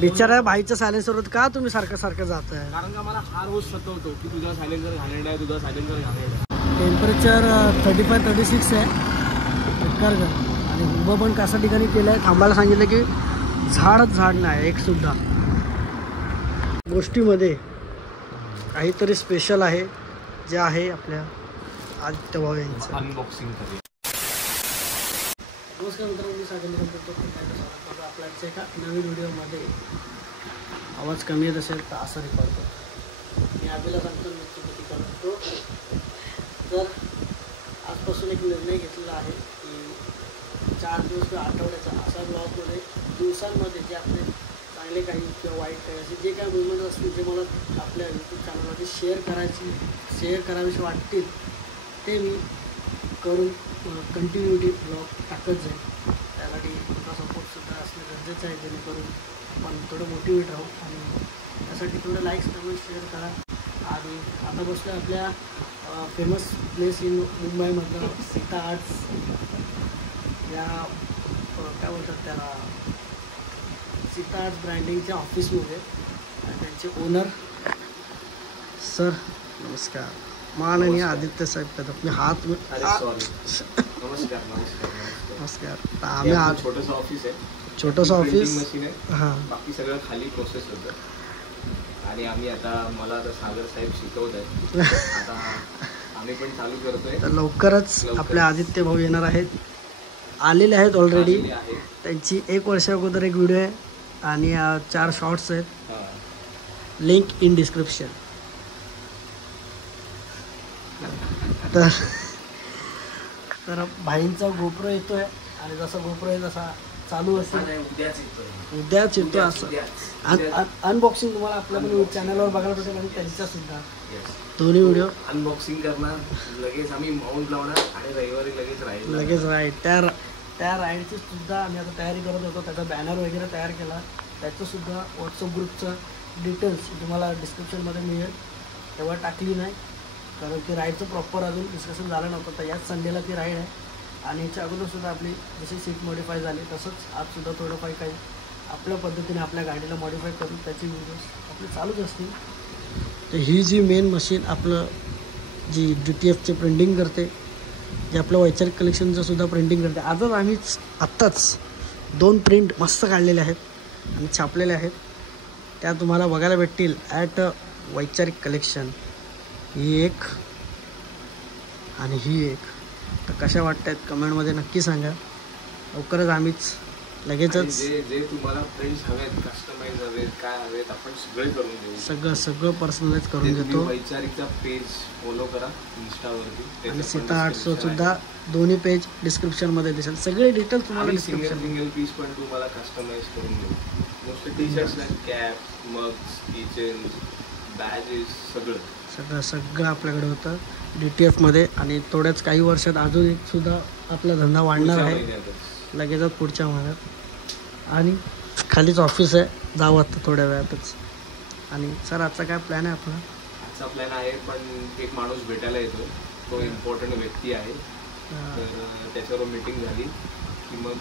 बिचारा भाईचं सायलेन्सर का तुम्ही सारखं सारखं जात आहे? कारण का मला हा रोज सतवतो की तुझा सायलेन्सर घाणेरडा आहे, तुझा सायलेन्सर घाणेरडा आहे. टेम्परेचर 35-36 आहे कर ग. आणि उभं पण कशा ठिकाणी केलं आहे थांबायला सांगितलं की झाड नाही एक सुद्धा. गोष्टीमध्ये काहीतरी स्पेशल आहे जे आहे आपल्या आदित्य भाऊ यांचं अनबॉक्सिंग करूया. नमस्कार मित्रांनो, मी सागर करतो आपल्या एका नवीन व्हिडिओमध्ये. आवाज कमी येत असेल तर असं रेकॉर्ड करतो. मी आधीला सांगतो किती करतो. तर आजपासून एक निर्णय घेतलेला आहे की 4 दिवस किंवा आठवड्याचा अशा ब्लॉगमध्ये दिवसांमध्ये जे आपले चांगले काही किंवा वाईट काही असे जे काही मुवमेंट असतील जे मला आपल्या यूट्यूब चॅनलमध्ये शेअर करावीशी वाटतील ते मी करून कंटिन्युटी ब्लॉग टाकत जाईल. त्यासाठी तुमचा सपोर्टसुद्धा असणं गरजेचं आहे जेणेकरून आपण थोडं मोटिवेट राहू. आणि त्यासाठी थोडं लाईक्स कमेंट शेअर करा. आणि आता बसलो आपल्या फेमस प्लेस इन मुंबईमधलं सीता आर्ट्स या काय बोलतात त्याला सीता आर्ट्स ब्रँडिंगच्या ऑफिसमध्ये. आणि त्यांचे ओनर सर नमस्कार. माननीय आदित्य साहेब कदम. मी हात नमस्कार. तर आम्ही आज छोटंसं ऑफिस आहे, छोटंसं ऑफिस मशीन आहे. हां, बाकी सगळं खाली प्रोसेस होतं. आणि आम्ही मला आता सागर साहेब शिकवत आहेत. आता आम्ही पण चालू करतोय. तर लवकरच आपले आदित्य भाऊ येणार आहेत, आलेले आहेत ऑलरेडी. त्यांची 1 वर्ष अगोदर एक व्हिडिओ आहे आणि 4 शॉर्ट्स आहेत. Link in description. तर भाईंचा गोप्रो येतोय आणि जसा गोप्रो आहे तसा चालू असेल. उद्याच येतो असं अनबॉक्सिंग तुम्हाला आपल्या पण चॅनलवर बघायला भेटेल आणि त्यांचा सुद्धा दोन्ही व्हिडिओ अनबॉक्सिंग करणार. लगेच आम्ही माउंट लावणार आणि रविवारी लगेच राईड. त्या राईडची सुद्धा आम्ही आता तयारी करत होतो. त्याचा बॅनर वगैरे तयार केला. त्याचं सुद्धा व्हॉट्सअप ग्रुपचं डिटेल्स तुम्हाला डिस्क्रिप्शनमध्ये मिळेल. तेव्हा टाकली नाही कारण की राईडचं प्रॉपर अजून डिस्कशन झालं नव्हतं. तर याच संडेला ती राईड आहे. आणि याच्या अगोदरसुद्धा आपली जशी सीट मॉडिफाय झाली तसंच आजसुद्धा थोडंफार काही आपल्या पद्धतीने आपल्या गाडीला मॉडिफाय करून त्याची व्हिडिओज आपली चालूच असतील. तर ही जी मेन मशीन आपलं जी DTFचे प्रिंटिंग करते, जे आपलं वैचारिक कलेक्शनचं सुद्धा प्रिंटिंग करते. आत्ताच 2 प्रिंट मस्त काढलेले आहेत आणि छापलेले आहेत. त्या तुम्हाला बघायला भेटतील ॲट वैचारिक कलेक्शन. ही एक आणि ही एक. तर कशा वाटत आहेत कमेंटमध्ये नक्की सांगा. लवकरच आम्हीच लगेचच जे तुम्हाला प्रिंट्स हवेत, कस्टमाइज हवेत, काय हवेत आपण सगळे करून देऊ. सगळं पर्सनलाइज करून देतो. वैचारिकचा पेज फॉलो करा इंस्टावरती. आणि सीता आर्ट्सचं सुद्धा दोन्ही पेज डिस्क्रिप्शनमध्ये दिसेल. सगळे डिटेल्स तुम्हाला डिस्क्रिप्शन. सिंगल पीस पण तुम्हाला कस्टमाइज करून देऊ. Mostly T shirts, cap, mugs, keychains, badges सगळं आपल्याकडे होतं DTFमध्ये. आणि थोड्याच काही वर्षात अजून एक सुद्धा आपला धंदा वाढणार आहे लगेचच पुढच्या महिन्यात. आणि खालीच ऑफिस आहे, जाऊ आता थोड्या वेळातच. आणि सर आजचा काय प्लॅन आहे आपला? आजचा प्लॅन आहे पण एक माणूस भेटायला येतो. तो इम्पॉर्टंट व्यक्ती आहे. तर त्याच्यावर मीटिंग झाली की मग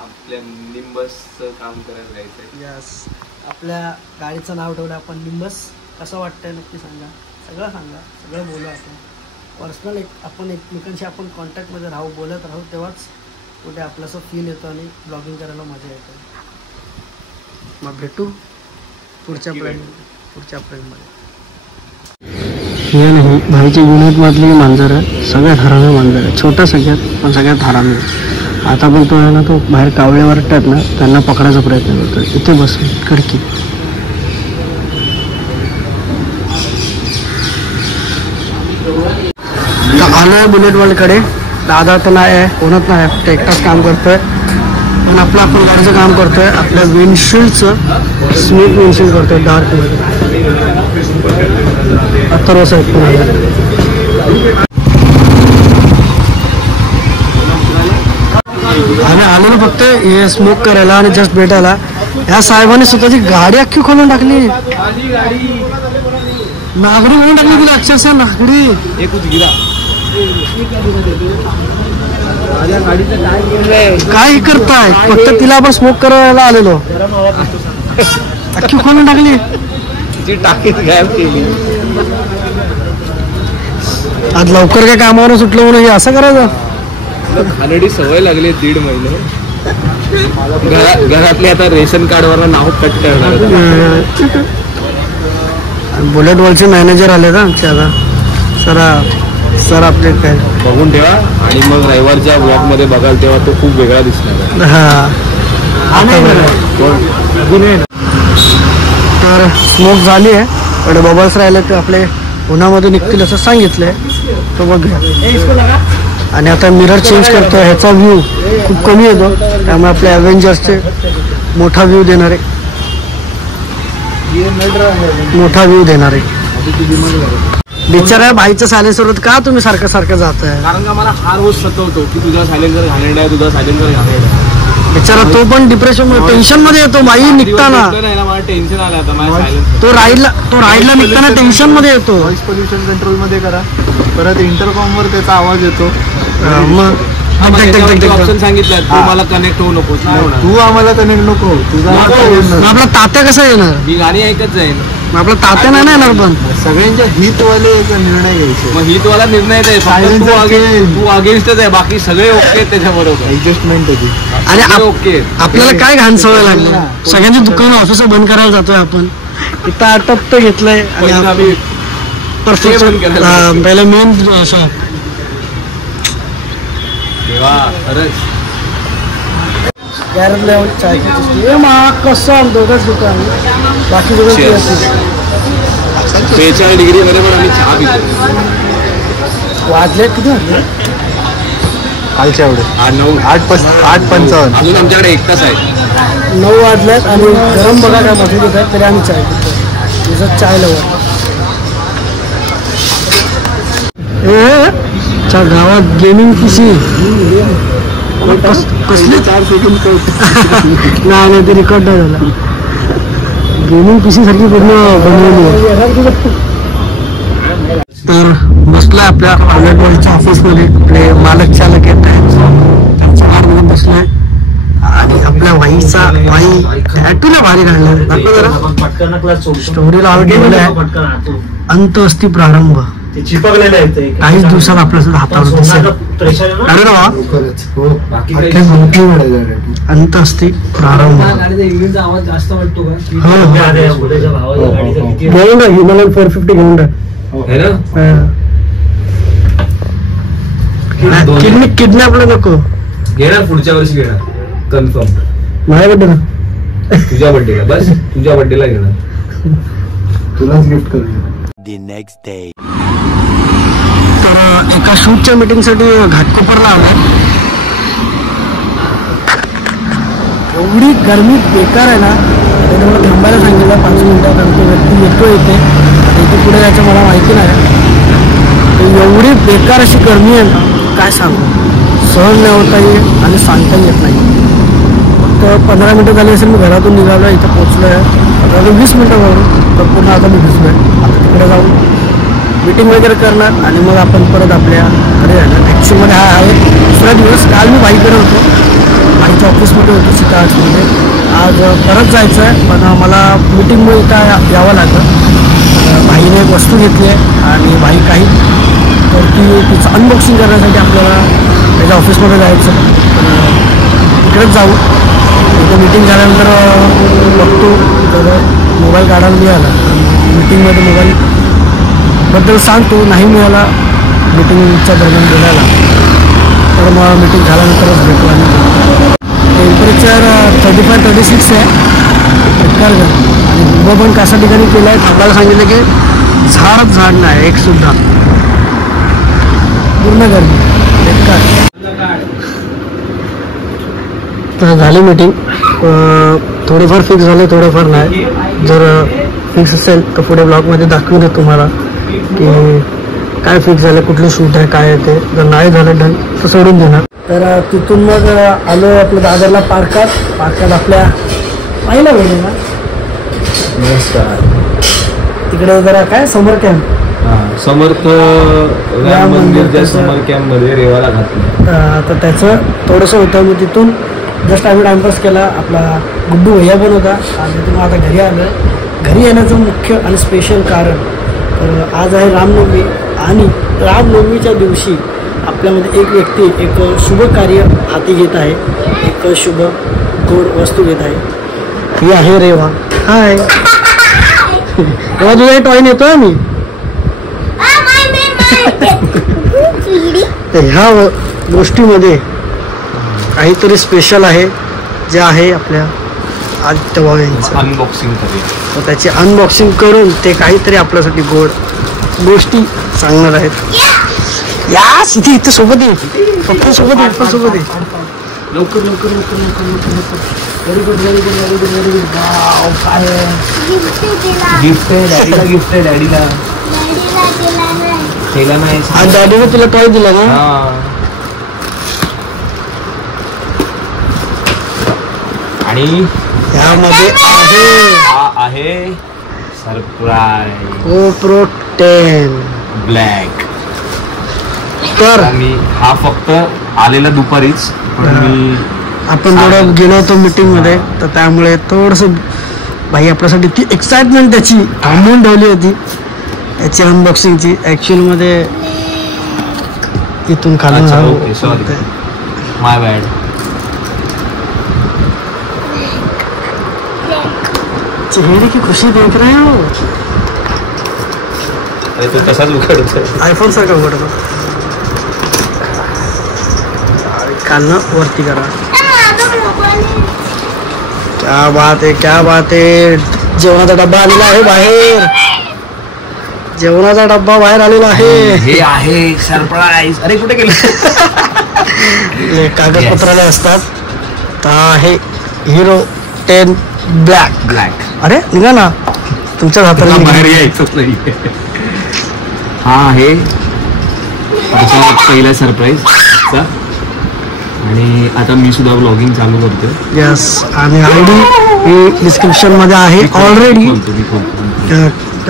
आपल्या निंबसचं काम करायला जायचं आहे. यस, आपल्या गाडीचं नाव ठेवलं आपण निंबस. कसं वाटतंय नक्की सांगा. सगळं बोलू आपण पर्सनल. आपण एकमेकांशी आपण कॉन्टॅक्टमध्ये राहू, बोलत राहू, तेव्हाच कुठे आपल्याचं फील येतो आणि ब्लॉगिंग करायला मजा येते. मग भेटू पुढच्या प्लॅनमध्ये. हे नाही भाईच्या युनिटमधली मांजर आहे. सगळ्यात हरामी मांजर आहे. छोटा सगळ्यात पण सगळ्यात हरामी. आता पण तो आहे ना, तो बाहेर कावळेवर वाटतात ना, त्यांना पकडायचा प्रयत्न करतो. इथे बस खडकी. आलो आहे बुलेटवाल्याकडे. दादा तर नाही आहे, कोणच नाही आहे, ते एकटाच काम करतोय. पण आपण गाडीचं काम करतोय. आपल्या विंडशिल्डचं स्मिथ विंडशिल्ड करतोय डार्कमध्ये. अथर्व साहेब पण आम्ही आलेलो फक्त हे स्मोक करायला आणि जस्ट भेटायला. ह्या साहेबांनी स्वतःची गाडी अख्खी खोलून टाकली. नागरी म्हणून टाकली तुला अक्षरशः नागरी. काय करताय? फक्त तिला आपण स्मोक करायला आलेलो. अख्खी खोलून टाकली. तिची टाकीच गायब केली. आज लवकर काय कामावर सुटलं म्हणून असं करायचं. घाणेरडी सवय लागली 1.5 महिने. घरातले आता रेशन कार्डवर नाव कट करणार. बुलेट वॉलचे मॅनेजर आले ना आमचे आता. सर आपले काय बघून ठेवा आणि मग रविवारच्या ब्लॉग मध्ये बघाल तेव्हा तो खूप वेगळा दिसणार. तर स्मोक झाली आहे. थोडे बबल्स राहिले ते आपले उन्हामध्ये निघतील असं सांगितलंय. तो बघूया. आणि आता मिरर चेंज करतो. ह्याचा व्ह्यू खूप कमी येतो त्यामुळे आपल्या अव्हेंजर्सचे मोठा व्ह्यू देणार आहे. बिचारा भाईच्या सायलेन्सर का तुम्ही सारखं जात आहे. कारण का मला हा रोज सतवतो की तुझा सायलेन्सर घाणेरड आहे, तुझा सायलेन्सर घाणेरड आहे. बिचारा तो पण डिप्रेशन टेन्शन मध्ये येतो. भाई निघताना मला टेन्शन आलं आता माझ्या सायलेन्सर. तो राईडला निघताना टेन्शन मध्ये येतो. व्हॉइस पोल्युशन कंट्रोल मध्ये करा. परत इंटरकॉम वर त्याचा आवाज येतो. मग ऑप्शन सांगितलं तू मला कनेक्ट होऊ नको. तू आम्हाला कनेक्ट नको. तुझा आपला तात्या कसा येणार. मी गाणी ऐकत जाईल. आपला तात्या नाही येणार. पण सगळ्यांच्या हितवाले निर्णय घ्यायचे. मग हितवाला निर्णय आहे. तू अगेन्स्टच आहे. बाकी सगळे ओके त्याच्याबरोबर. ऍडजस्टमेंट होती. आणि ओके. आपल्याला काय घाण सवय लागली. सगळ्यांची दुकान ऑफिस बंद करायला जातोय आपण. इथं आटप घेतलंय आणि परफेक्ट पहिला मेन असं चाय कसं दोघंच दुकान. बाकी 46 डिग्री मध्ये पण आम्ही चहा पितो. वाजले किती कालच्या एवढे 8:55. अजून आमच्याकडे 1 तास आहे. 9 वाजल्यात आणि गरम बघा काय मशीन येत आहे तरी आम्ही चाय पितो. त्याच्यात चाय लवकर गावात गेमिंग पीसी कसले 4 सेकंड नाही ते रेकॉर्ड नाही झाला. गेमिंग पीसी सारखी पूर्ण बनवली. तर बसलोय आपल्या बुलेट वॉलच्या ऑफिसमध्ये. आपले मालक चालक येत आहेत त्यांच्या घरामध्ये बसलोय. आणि आपल्या वाईचा टॅटूला भारी काढला. जरा स्टोरीला ऑलरेडी अंत असती प्रारंभ. काहीच दिवसात आपल्या सुद्धा हातावर अंत असते प्रारंभ. घेऊन टाक हिमालयन 450 घेऊन टाक. किडनॅपला नको घेणार. पुढच्या वर्षी घेणार कन्फर्म. माझ्या बड्डेला तुझ्या बड्डेला. बस तुझ्या बड्डेला घेणार. तुलाच गिफ्ट करूया. तर एका शूटच्या मीटिंगसाठी घाटकोपरला आलाय. एवढी गरमी बेकार आहे ना. त्याने मला थांबायला सांगितलं 5 मिनिटात. आणि तो व्यक्ती येतो इथे पुढे जायचं मला माहिती नाही. एवढी बेकार अशी गरमी आहे ना काय सांगू. सहन नाही होता येईल आणि सांगता येत नाही. फक्त 15 मिनिटं झाली असेल मी घरातून निघालो. इथं पोचलो आहे. आता 20 मिनिटावरून तर पुन्हा आता मी भिजलो आहे. आता तिकडे जाऊन मीटिंग वगैरे करणार आणि मग आपण परत आपल्याकडे जाणार. ॲक्च्युअलमध्ये हा आहे दुसरा दिवस. काल मी बाईकडे होतो. बाईच्या ऑफिसमध्ये होतो सीता आर्ट्समध्ये. आज परत जायचं आहे पण मला मीटिंगमुळे इथं यावं लागलं. बाईने एक वस्तू घेतली आहे आणि बाई काही तर तिचं अनबॉक्सिंग करण्यासाठी आपल्याला त्याच्या ऑफिसमध्ये जायचं. तिकडेच जाऊ. इथं मीटिंग झाल्यानंतर बघतो तर मोबाईल काढायला मिळाला. मीटिंगमध्ये मोबाईलबद्दल सांगतो. नाही मिळाला मीटिंगच्या दरम्यान बोलायला तर मग मीटिंग झाल्यानंतरच भेटू. आणि टेम्परेचर 35-36 आहे. बेकार गरम. आणि उभं पण कशा ठिकाणी केलं आहे आपल्याला सांगितलं की झाड नाही एक सुद्धा. पूर्ण गरमी बेकार. तर झाली मीटिंग. थोडेफार फिक्स झाले थोडेफार नाही. जर फिक्स असेल तर पुढे ब्लॉगमध्ये दाखवून देतो तुम्हाला की काय फिक्स झालं, कुठलं शूट आहे काय आहे ते. जर नाही झालं डन तर सोडून देणार. तर तिथून मग आलो आपल्या दादरला पार्कात आपल्या पाहिलं गेले ना. तिकडे जरा काय समर कॅम्प समर्थ राम मंदिरच्या समर कॅम्प मध्ये रेवाला घातलं. तर त्याचं थोडंसं होतं. मी तिथून जस्ट आम्ही टाइमपास केला. आपला गुड्डू भैया पण होता आणि तुम्ही आता घरी आलो. घरी येण्याचं मुख्य आणि स्पेशल कारण तर आज आहे रामनवमी आणि रामनवमीच्या दिवशी आपल्यामध्ये एक व्यक्ती एक शुभ कार्य हाती घेत आहे. एक शुभ गोड वस्तू घेत आहे. ही आहे रेवा. हाय रेवा, तुझा टॉय नेतोय मी. ह्या गोष्टीमध्ये काहीतरी स्पेशल आहे जे आहे आपल्या आदित्य भाऊ यांचं. अनबॉक्सिंग करूया. तर त्याची अनबॉक्सिंग करून ते काहीतरी आपल्यासाठी गोड गोष्टी सांगणार आहेत. या इथे इथे सोबत ये, फक्त सोबत ये, फक्त सोबत ये. लवकर लवकर लवकर लवकर लवकर लवकर. Very good very good very good very good. Wow, काय गिफ्ट आहे डॅडीला. गिफ्ट आहे डॅडीला. केला नाही आज डॅडीने तुला टॉय दिला ना. आणि यामध्ये आहे सरप्राईज GoPro 10 ब्लॅक. तर मी हा फक्त आलेला दुपारीच, पण मी आपण थोडं गेलो होतो मीटिंग मध्ये, तर त्यामुळे थोडस भाई आपल्यासाठी ती एक्साइटमेंट त्याची थांबवून ठेवली होती याची अनबॉक्सिंगची. ऍक्च्युअल मध्ये इथून खाली माय बॅड. चेहरे की खुशी देख रहे हो. अरे तो तसाच उघडतो. आयफोन सारखा उघडतो. खालनं वरती करा. क्या बात आहे, क्या बात आहे. जेवणाचा डब्बा आलेला आहे बाहेर. जेवणाचा डब्बा बाहेर आलेला आहे. हे आहे सरप्राईज. अरे कुठे गेलं. कागदपत्राला असतात. आहे हिरो 10 ब्लॅक. अरे निघा ना, तुमच्या हाताला बाहेर यायचंच नाही. हा आहे पहिला सरप्राईज. आणि आता मी सुद्धा ब्लॉगिंग चालू करतो. यस, आणि आयडी ही डिस्क्रिप्शन मध्ये आहे ऑलरेडी.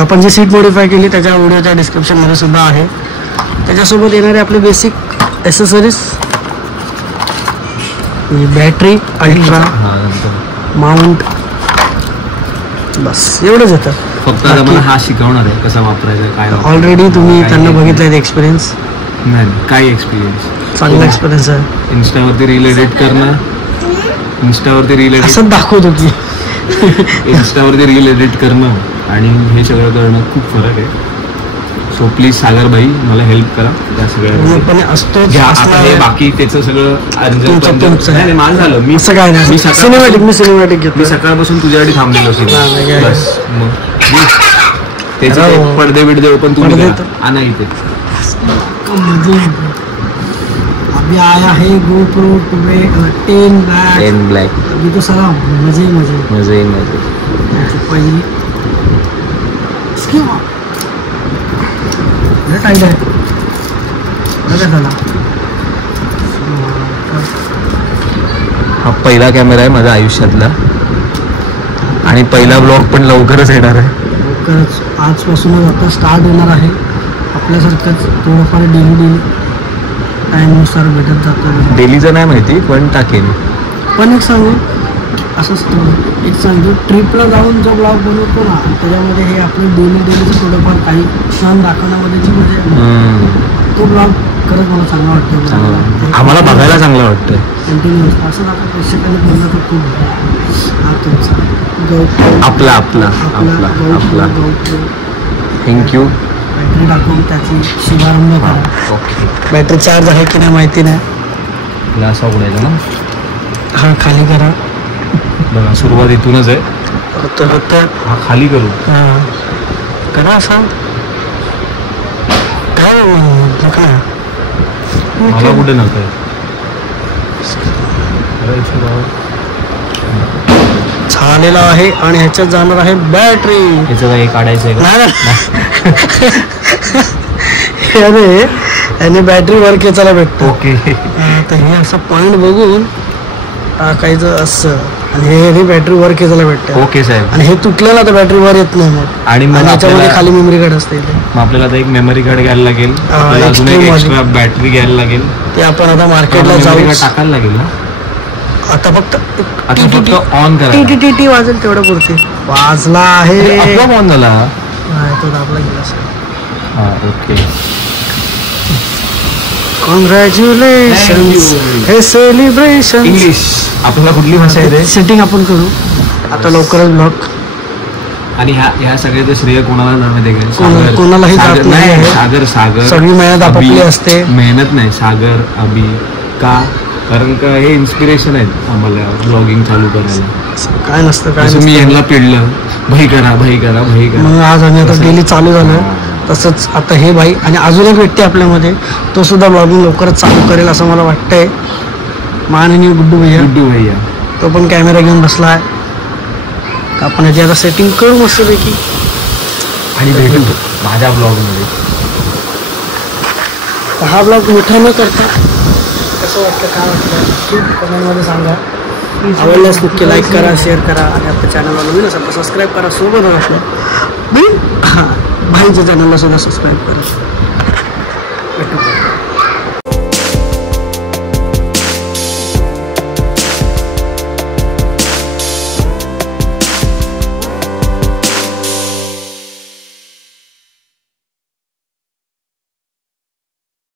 आपण जी सीट मॉडिफाय केली त्याच्या व्हिडिओच्या डिस्क्रिप्शन मध्ये सुद्धा आहे. त्याच्यासोबत येणारे आपले basic accessories, battery, ultra mount, बस एवढंच येतं. फक्त आता मला हा शिकवणार आहे कसा वापरायचा काय. ऑलरेडी तुम्ही त्यांना बघितलंय एक्सपिरियन्स. नाही काय एक्सपिरियन्स. चांगला एक्सपिरियन्स आहे. इन्स्टावरती रील एडिट करणं, इन्स्टावरती रील एडिट असं दाखवतो की इन्स्टावरती रील एडिट करणं आणि हे सगळं करणं खूप फरक आहे. सो प्लीज सागर भाई मला हेल्प करा त्या सगळ्या असतो. आता हे बाकी त्याचं सगळं नाही माझं झालं. मी असं काय नाही. सिनेमॅटिक घेतो. मी सकाळपासून तुझ्यासाठी थांबलेलो असेल. बस मग त्याचे पडदे बिडदे ओपन तुम्ही आणा इथे. अभी आया है GoPro 10 ब्लॅक. अभी तो सारा मजे पहिली टाईट आहे. झाला हा पहिला कॅमेरा आहे माझ्या आयुष्यातला आणि पहिला ब्लॉग पण लवकरच येणार आहे. लवकरच आजपासूनच आता स्टार्ट होणार आहे. आपल्यासारखंच थोडंफार डेली टाईमनुसार भेटत जातं. डेलीचं नाही माहिती पण टाकेन. पण एक सांगू असंच एक सांगतो, ट्रिपला जाऊन जो ब्लॉग बनवतो ना त्याच्यामध्ये हे आपलं डेलीचं थोडंफार काही क्षण दाखवण्यामध्ये जी म्हणजे तो ब्लॉग खरंच मला चांगला वाटतं. आम्हाला बघायला चांगलं वाटतं. कंटिन्युअस असं आपण प्रेक्षकांनी बोललं तर खूप हा तुमचा आपला थँक्यू. बॅटरी टाकून त्याची शुभारंभ करा. ओके. बॅटरी चार्ज आहे की नाही माहिती नाही. ग्लास उघडायचा ना. हा खाली करा. बघा सुरुवात इथूनच आहे. हा खाली करू. करा असा काय मला कुठे नव्हतं. झालेला आहे आणि ह्याच्यात जाणार आहे बॅटरी. ह्याचं काही काढायचं आहे अरे याने बॅटरी वर खेचायला भेटतो. ओके. तर हे असं पॉइंट बघून टाकायचं असं आणि हे बॅटरी वर खेचायला भेटतं. ओके साहेब. आणि हे तुटलं ना तर बॅटरी वर येत नाही मग. आणि याच्यामध्ये खाली मेमरी कार्ड असते. मग आपल्याला आता एक मेमरी कार्ड घ्यायला लागेल. अजून एक एक्स्ट्रा बॅटरी घ्यायला लागेल. ते आपण आता मार्केटला जाऊ टाकायला लागेल ना. आता फक्त ऑन करा. टी वाजेल तेवढं पुरते. वाजला आहे. आपोआप ऑन झाला. तो दाबला गेला सर. हा ओके. कॉंग्रॅच्युलेशन. हे सेलिब्रेशन. इंग्लिश आपल्याला कुठली भाषा येते? सेटिंग आपण करू आता लवकरच ब्लॉग. आणि ह्या सगळ्याचं श्रेय कोणाला जाणार आहे? कोणालाही जात नाही. सागर सगळी मेहनत आपापली असते. मेहनत नाही, सागर अभि का, कारण का हे इन्स्पिरेशन आहेत आम्हाला ब्लॉगिंग चालू करायला. काय नसतं काय. मी यांना पिडलं भाई करा. मग आज आम्ही आता डेली चालू झालं. तसंच आता हे भाई आणि अजून एक व्यक्ती आपल्यामध्ये, तो सुद्धा ब्लॉगिंग लवकरच चालू करेल असं मला वाटतंय. माननीय गुड्डू भैया. तो पण कॅमेरा घेऊन बसला आहे. आपण याची आता सेटिंग करू मस्तपैकी आणि भेटू माझ्या ब्लॉगमध्ये. हा ब्लॉग मोठा न करता कसं वाटतं, काय वाटतं कमेंटमध्ये सांगा. आवडल्यास नक्की लाईक करा, शेअर करा आणि आपल्या चॅनलला नवीन असेल तर सबस्क्राईब करा. सोबत आपल्या भाईच्या चॅनलला सुद्धा सबस्क्राईब करा. भेटू.